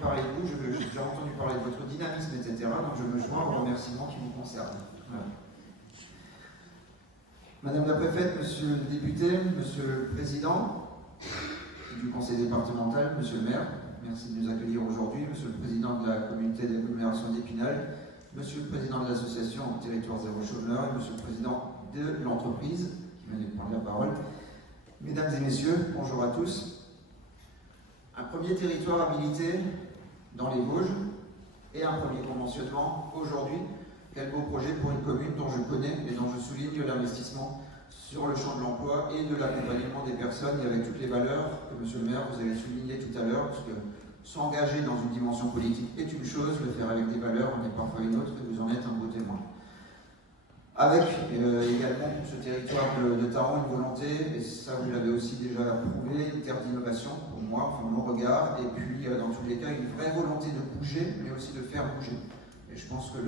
parler de vous, j'ai déjà entendu parler de votre dynamisme, etc. Donc je me joins aux remerciements qui vous concernent. Voilà. Madame la préfète, monsieur le député, monsieur le président du conseil départemental, monsieur le maire, merci de nous accueillir aujourd'hui, monsieur le président de la communauté d'agglomération d'Épinal, monsieur le président de l'association Territoire Zéro Chômeur et monsieur le président de l'entreprise qui venait de prendre la parole. Mesdames et messieurs, bonjour à tous. Un premier territoire habilité dans les Vosges et un premier conventionnement aujourd'hui. Quel beau projet pour une commune dont je connais et dont je souligne l'investissement sur le champ de l'emploi et de l'accompagnement des personnes et avec toutes les valeurs que monsieur le maire vous avez souligné tout à l'heure, parce que s'engager dans une dimension politique est une chose, le faire avec des valeurs en est parfois une autre, et vous en êtes un beau témoin. Avec également pour ce territoire de Tharon une volonté, et ça vous l'avez aussi déjà prouvé, une terre d'innovation pour moi, enfin mon regard, et puis dans tous les cas une vraie volonté de bouger, mais aussi de faire bouger. Et je pense que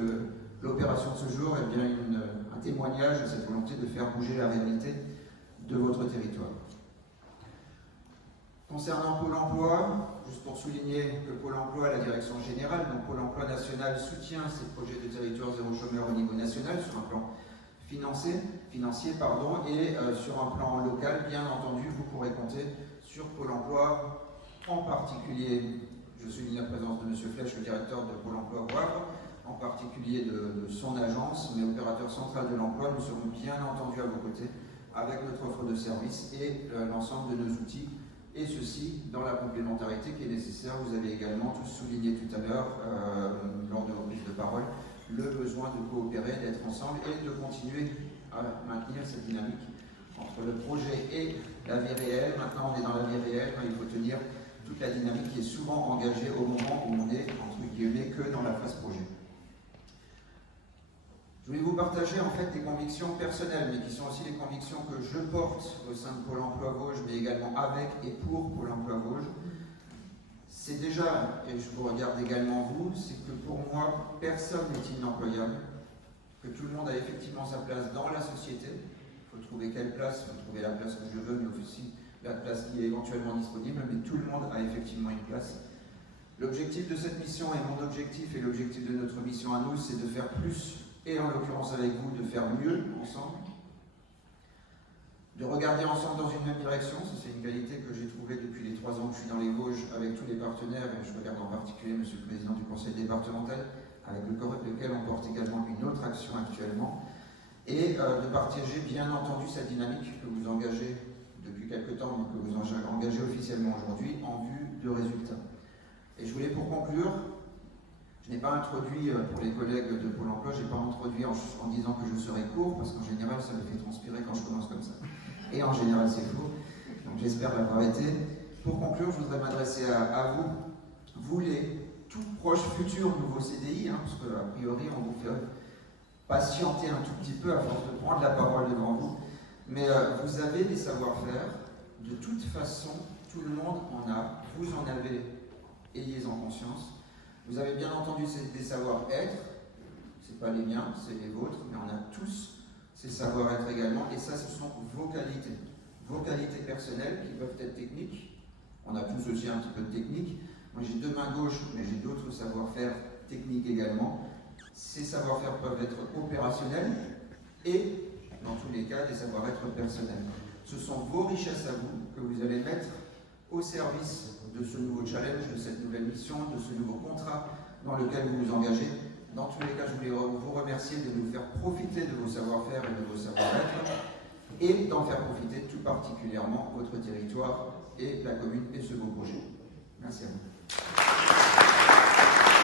l'opération de ce jour est bien un témoignage de cette volonté de faire bouger la réalité de votre territoire. Concernant Pôle emploi, juste pour souligner que Pôle emploi, la direction générale, donc Pôle emploi national, soutient ces projets de territoire zéro chômeur au niveau national sur un plan financier, et sur un plan local, bien entendu, vous pourrez compter sur Pôle emploi, en particulier, je souligne la présence de M. Flech, le directeur de Pôle emploi Wavre, en particulier de son agence, mais opérateur central de l'emploi, nous serons bien entendu à vos côtés avec notre offre de services et l'ensemble de nos outils, et ceci dans la complémentarité qui est nécessaire. Vous avez également tous souligné tout à l'heure, lors de vos prises de parole, le besoin de coopérer, d'être ensemble et de continuer à maintenir cette dynamique entre le projet et la vie réelle. Maintenant, on est dans la vie réelle, il faut tenir toute la dynamique qui est souvent engagée au moment où on est, entre guillemets, que dans la phase projet. Je voulais vous partager en fait des convictions personnelles, mais qui sont aussi les convictions que je porte au sein de Pôle emploi Vosges, mais également avec et pour Pôle emploi Vosges. C'est déjà, et je vous regarde également vous, c'est que pour moi, personne n'est inemployable, que tout le monde a effectivement sa place dans la société. Il faut trouver quelle place, il faut trouver la place que je veux, mais aussi la place qui est éventuellement disponible, mais tout le monde a effectivement une place. L'objectif de cette mission et mon objectif et l'objectif de notre mission à nous, c'est de faire plus, et en l'occurrence avec vous, de faire mieux ensemble, de regarder ensemble dans une même direction. Ça, c'est une qualité que j'ai trouvée depuis les 3 ans que je suis dans les Vosges avec tous les partenaires, et je regarde en particulier monsieur le président du conseil départemental, avec lequel on porte également une autre action actuellement, et de partager bien entendu cette dynamique que vous engagez depuis quelques temps, mais que vous engagez officiellement aujourd'hui en vue de résultats. Et je voulais pour conclure, je n'ai pas introduit, pour les collègues de Pôle emploi, je n'ai pas introduit en disant que je serais court, parce qu'en général, ça me fait transpirer quand je commence comme ça. Et en général, c'est faux. Donc j'espère l'avoir été. Pour conclure, je voudrais m'adresser à vous les tout proches futurs nouveaux CDI, parce qu'a priori, on vous fait patienter un tout petit peu à force de prendre la parole devant vous. Mais vous avez des savoir-faire. De toute façon, tout le monde en a. Vous en avez. Ayez-en conscience. Vous avez bien entendu des savoir-être, ce n'est pas les miens, c'est les vôtres, mais on a tous ces savoir-être également, et ça, ce sont vos qualités personnelles qui peuvent être techniques. On a tous aussi un petit peu de technique. Moi, j'ai 2 mains gauches, mais j'ai d'autres savoir-faire techniques également. Ces savoir-faire peuvent être opérationnels et, dans tous les cas, des savoir-être personnels. Ce sont vos richesses à vous que vous allez mettre au service de ce nouveau challenge, de cette nouvelle mission, de ce nouveau contrat dans lequel vous vous engagez. Dans tous les cas, je voulais vous remercier de nous faire profiter de vos savoir-faire et de vos savoir-être et d'en faire profiter tout particulièrement votre territoire et la commune et ce beau projet. Merci à vous.